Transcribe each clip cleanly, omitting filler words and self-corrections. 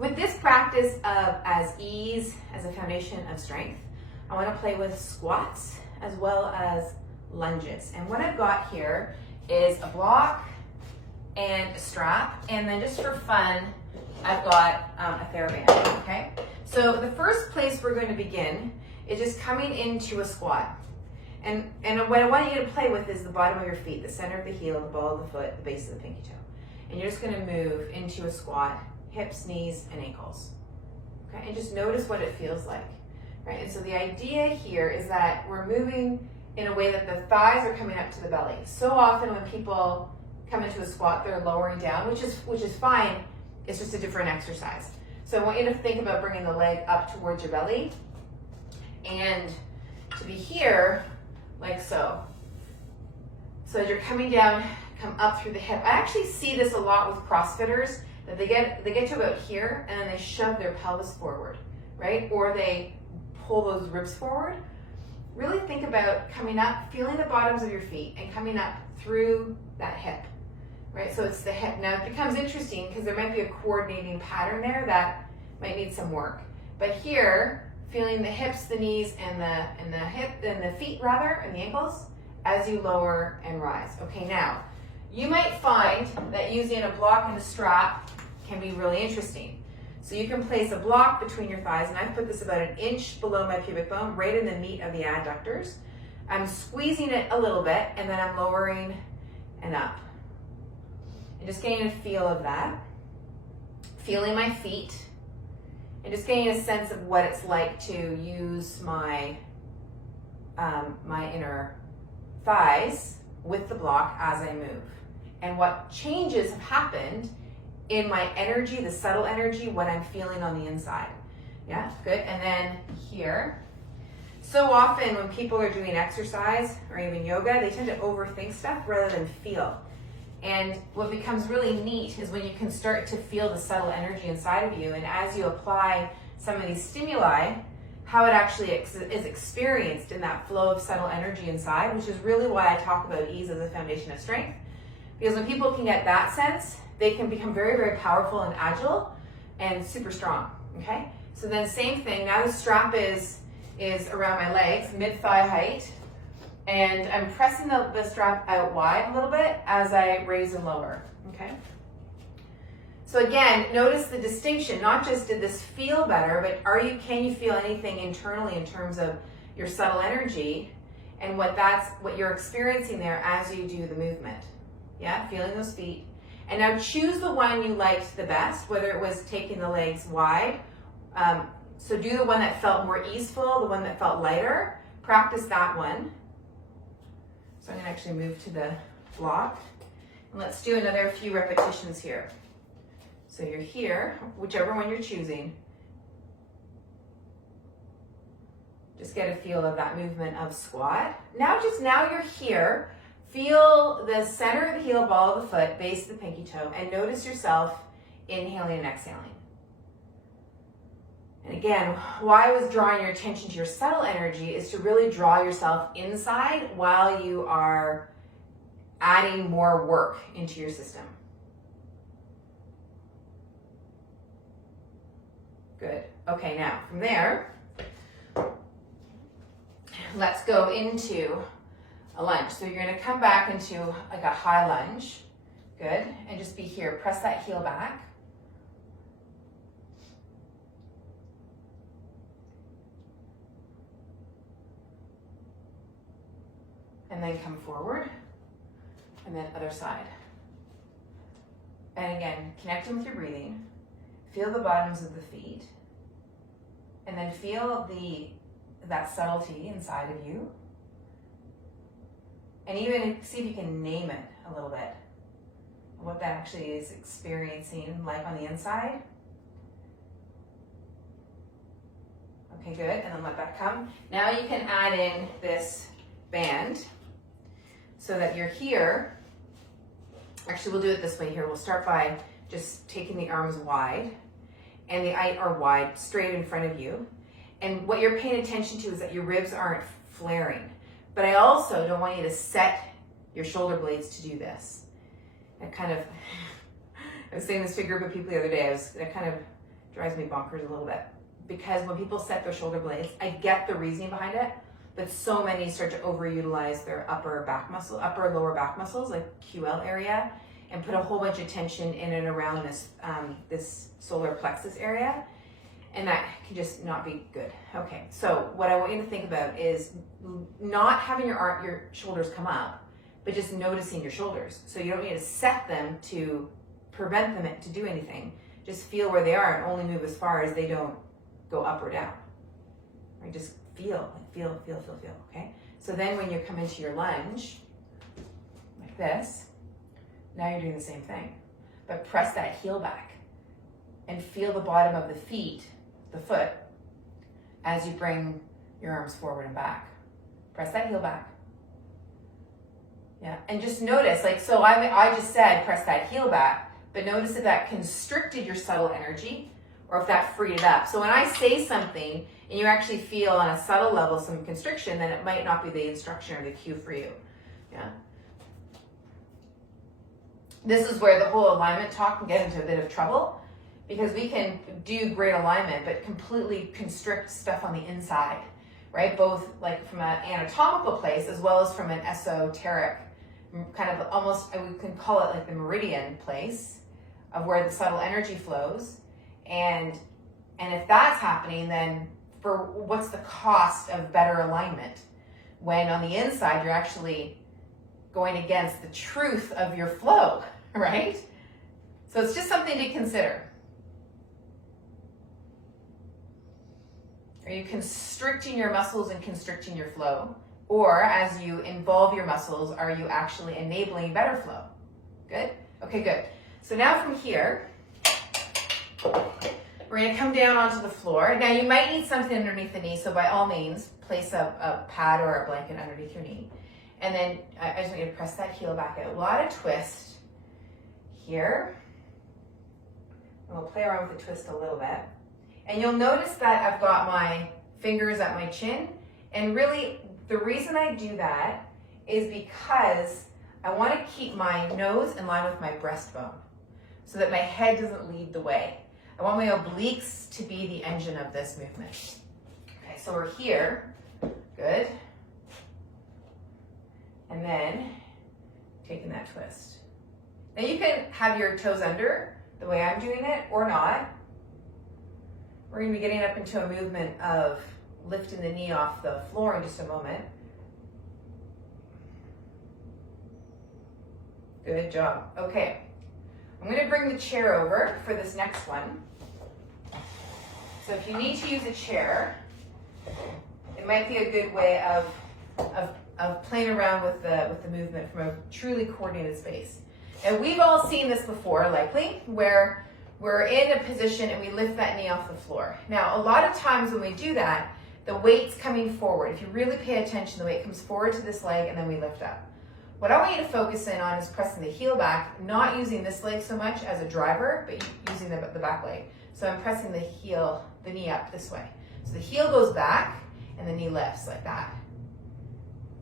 With this practice of as ease as a foundation of strength, I want to play with squats as well as lunges. And what I've got here is a block and a strap, and then just for fun, I've got a TheraBand, okay? So the first place we're going to begin is just coming into a squat. And what I want you to play with is the bottom of your feet, the center of the heel, the ball of the foot, the base of the pinky toe. And you're just gonna move into a squat, hips, knees, and ankles. Okay, and just notice what it feels like, right? And so the idea here is that we're moving in a way that the thighs are coming up to the belly. So often when people come into a squat, they're lowering down, which is fine. It's just a different exercise. So I want you to think about bringing the leg up towards your belly and to be here like so. So as you're coming down, come up through the hip. I actually see this a lot with CrossFitters, that they get to about here and then they shove their pelvis forward, right? Or they pull those ribs forward. Really think about coming up, feeling the bottoms of your feet and coming up through that hip, right? So it's the hip. Now it becomes interesting because there might be a coordinating pattern there that might need some work. But here, feeling the hips, the knees, and the feet rather, and the ankles as you lower and rise. Okay, now you might find that using a block and a strap can be really interesting. So you can place a block between your thighs, and I've put this about an inch below my pubic bone, right in the meat of the adductors. I'm squeezing it a little bit, and then I'm lowering and up. And just getting a feel of that. Feeling my feet, and just getting a sense of what it's like to use my, my inner thighs with the block as I move. And what changes have happened in my energy, the subtle energy, what I'm feeling on the inside. Yeah, good. And then here. So often when people are doing exercise or even yoga, they tend to overthink stuff rather than feel. And what becomes really neat is when you can start to feel the subtle energy inside of you, and as you apply some of these stimuli, how it actually is experienced in that flow of subtle energy inside, which is really why I talk about ease as a foundation of strength. Because when people can get that sense, they can become very, very powerful and agile and super strong, okay? So then same thing, now the strap is around my legs, mid-thigh height, and I'm pressing the strap out wide a little bit as I raise and lower, okay? So again, notice the distinction, not just did this feel better, but can you feel anything internally in terms of your subtle energy and what you're experiencing there as you do the movement? Yeah, feeling those feet. And now choose the one you liked the best, whether it was taking the legs wide. So do the one that felt more easeful, the one that felt lighter. Practice that one. So I'm gonna actually move to the block. And let's do another few repetitions here. So you're here, whichever one you're choosing. Just get a feel of that movement of squat. Now you're here. Feel the center of the heel, ball of the foot, base of the pinky toe, and notice yourself inhaling and exhaling. And again, why I was drawing your attention to your subtle energy is to really draw yourself inside while you are adding more work into your system. Good. Okay, now from there, let's go into a lunge. So you're going to come back into like a high lunge. Good. And just be here. Press that heel back. And then come forward. And then other side. And again, connecting with your breathing. Feel the bottoms of the feet. And then feel that subtlety inside of you. And even see if you can name it a little bit. What that actually is experiencing like on the inside. Okay, good. And then let that come. Now you can add in this band so that you're here. Actually, we'll do it this way here. We'll start by just taking the arms wide, and the eyes are wide, straight in front of you. And what you're paying attention to is that your ribs aren't flaring. But I also don't want you to set your shoulder blades to do this. I was saying this to a group of people the other day. I kind of drives me bonkers a little bit. Because when people set their shoulder blades, I get the reasoning behind it, but so many start to overutilize their upper lower back muscles, like QL area, and put a whole bunch of tension in and around this solar plexus area, and that can just not be good. Okay, so what I want you to think about is not having your shoulders come up, but just noticing your shoulders. So you don't need to set them to prevent them to do anything. Just feel where they are and only move as far as they don't go up or down. Right? Just feel, okay? So then when you come into your lunge, like this, now you're doing the same thing. But press that heel back and feel the bottom of the foot, as you bring your arms forward and back. Press that heel back. Yeah, and just notice, like, so I just said press that heel back, but notice if that constricted your subtle energy or if that freed it up. So when I say something and you actually feel on a subtle level some constriction, then it might not be the instruction or the cue for you. Yeah. This is where the whole alignment talk can get into a bit of trouble, because we can do great alignment but completely constrict stuff on the inside, right? Both like from an anatomical place as well as from an esoteric, kind of almost, we can call it like the meridian place of where the subtle energy flows. And if that's happening, then for what's the cost of better alignment when on the inside you're actually going against the truth of your flow, right? So it's just something to consider. Are you constricting your muscles and constricting your flow? Or as you involve your muscles, are you actually enabling better flow? Good? Okay, good. So now from here, we're going to come down onto the floor. Now you might need something underneath the knee, so by all means, place a pad or a blanket underneath your knee. And then I just want you to press that heel back out. A lot of twist here. And we'll play around with the twist a little bit. And you'll notice that I've got my fingers at my chin. And really, the reason I do that is because I want to keep my nose in line with my breastbone so that my head doesn't lead the way. I want my obliques to be the engine of this movement. Okay, so we're here. Good. And then taking that twist. Now you can have your toes under the way I'm doing it or not. We're going to be getting up into a movement of lifting the knee off the floor in just a moment. Good job. Okay. I'm going to bring the chair over for this next one. So if you need to use a chair, it might be a good way of playing around with the movement from a truly coordinated space. And we've all seen this before, likely, where we're in a position and we lift that knee off the floor. Now, a lot of times when we do that, the weight's coming forward. If you really pay attention, the weight comes forward to this leg and then we lift up. What I want you to focus in on is pressing the heel back, not using this leg so much as a driver, but using the back leg. So I'm pressing the knee up this way. So the heel goes back and the knee lifts like that.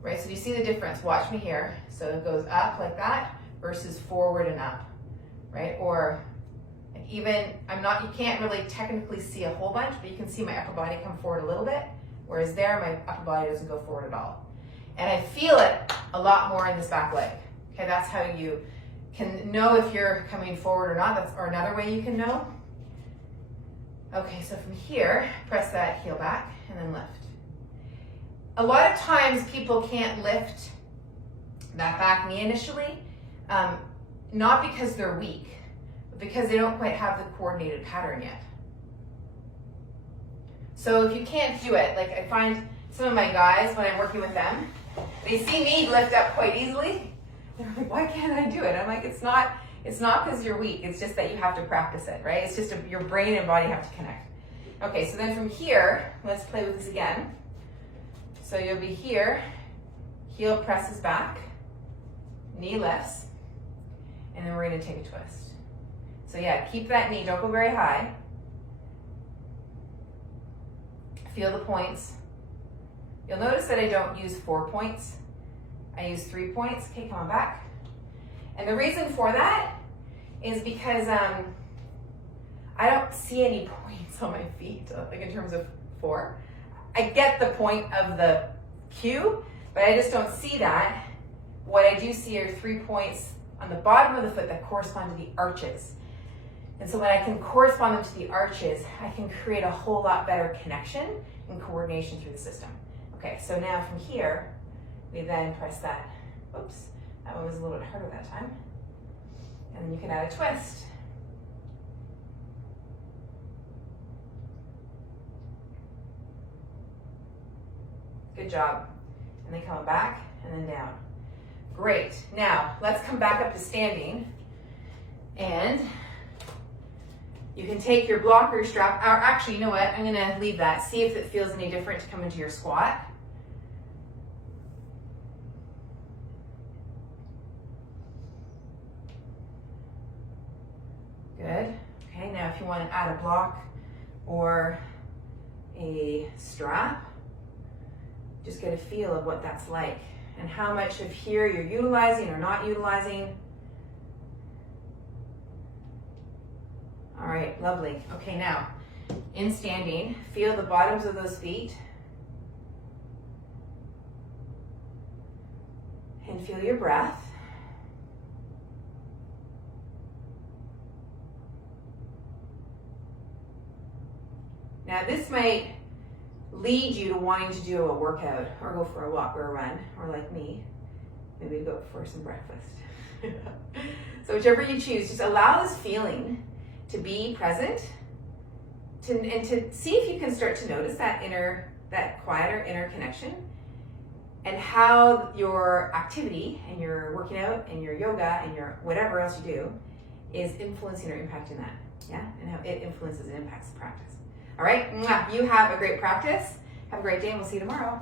Right, so do you see the difference? Watch me here. So it goes up like that versus forward and up, right? Or even, you can't really technically see a whole bunch, but you can see my upper body come forward a little bit, whereas there, my upper body doesn't go forward at all. And I feel it a lot more in this back leg. Okay, that's how you can know if you're coming forward or not. That's or another way you can know. Okay, so from here, press that heel back and then lift. A lot of times people can't lift that back knee initially, not because they're weak, but because they don't quite have the coordinated pattern yet. So if you can't do it, like I find some of my guys, when I'm working with them, they see me lift up quite easily. They're like, why can't I do it? I'm like, it's not because you're weak. It's just that you have to practice it, right? It's just your brain and body have to connect. Okay, so then from here, let's play with this again. So you'll be here, heel presses back, knee lifts, and then we're going to take a twist. So yeah, keep that knee, don't go very high. Feel the points. You'll notice that I don't use 4 points. I use 3 points. Okay, come on back. And the reason for that is because I don't see any points on my feet, like in terms of 4. I get the point of the cue, but I just don't see that. What I do see are 3 points on the bottom of the foot that correspond to the arches. And so when I can correspond them to the arches, I can create a whole lot better connection and coordination through the system. Okay, so now from here, we then press that. Oops, that one was a little bit harder that time. And then you can add a twist. Good job. And then coming back and then down. Great. Now, let's come back up to standing. And you can take your blocker strap, or actually, you know what? I'm gonna leave that. See if it feels any different to come into your squat. Good. Okay, now if you want to add a block or a strap, just get a feel of what that's like and how much of here you're utilizing or not utilizing. All right, lovely. Okay, now in standing, feel the bottoms of those feet and feel your breath. Now this might lead you to wanting to do a workout or go for a walk or a run, or like me, maybe go for some breakfast. So whichever you choose, just allow this feeling to be present and to see if you can start to notice that quieter inner connection and how your activity and your working out and your yoga and your whatever else you do is influencing or impacting that. Yeah, and how it influences and impacts the practice. All right, you have a great practice. Have a great day, and we'll see you tomorrow.